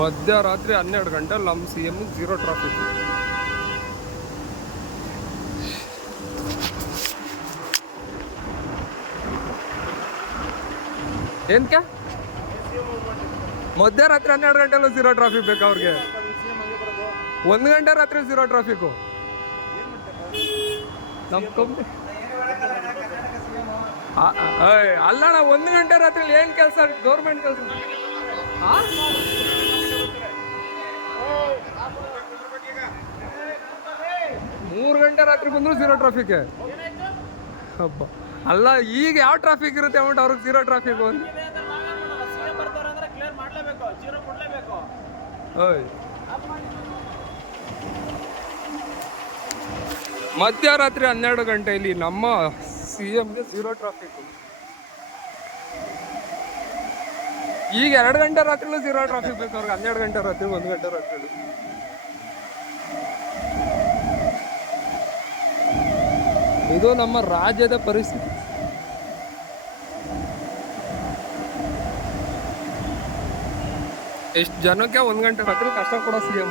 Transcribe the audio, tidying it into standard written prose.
ಮಧ್ಯರಾತ್ರಿ 12 ಗಂಟೆ ನಮ್ಮ CM ಝೀರೋ ಟ್ರಾಫಿಕ್. ಏನಕ್ಕೆ ಮಧ್ಯರಾತ್ರಿ 12 ಗಂಟೆಲ್ಲೂ ಝೀರೋ ಟ್ರಾಫಿಕ್ ಬೇಕಾ ಅವ್ರಿಗೆ? 1 ಗಂಟೆ ರಾತ್ರಿ ಝೀರೋ ಟ್ರಾಫಿಕ್ಕು ನಮ್ಮ ಕಂಪ್ನಿ. ಅಲ್ಲಣ್ಣ 1 ಗಂಟೆ ರಾತ್ರಿ ಏನು ಕೆಲಸ? ಗೌರ್ಮೆಂಟ್ ಕೆಲಸ. 3 ಗಂಟೆ ರಾತ್ರಿ ಬಂದ್ರು ಝೀರೋ ಟ್ರಾಫಿಕ್. ಹಬ್ಬ ಅಲ್ಲ, ಈಗ ಯಾವ ಟ್ರಾಫಿಕ್ ಇರುತ್ತೆ ಅಮೌಂಟ್ ಅವ್ರಿಗೆ ಝೀರೋ ಟ್ರಾಫಿಕ್. ಮಧ್ಯರಾತ್ರಿ 12 ಗಂಟೆಯಲ್ಲಿ ನಮ್ಮ CMಗೆ ಝೀರೋ ಟ್ರಾಫಿಕ್. ಈಗ 2 ಗಂಟೆ ರಾತ್ರಿಲೂ ಝೀರೋ ಟ್ರಾಫಿಕ್ ಬೇಕು ಅವ್ರಿಗೆ. 12 ಗಂಟೆ ರಾತ್ರಿ, 1 ಗಂಟೆ ರಾತ್ರಿ. ಇದು ನಮ್ಮ ರಾಜ್ಯದ ಪರಿಸ್ಥಿತಿ. ಎಷ್ಟು ಜನಕ್ಕೆ 1 ಗಂಟೆ ರಾತ್ರಿ ಕಷ್ಟ ಕೊಡೋ CM.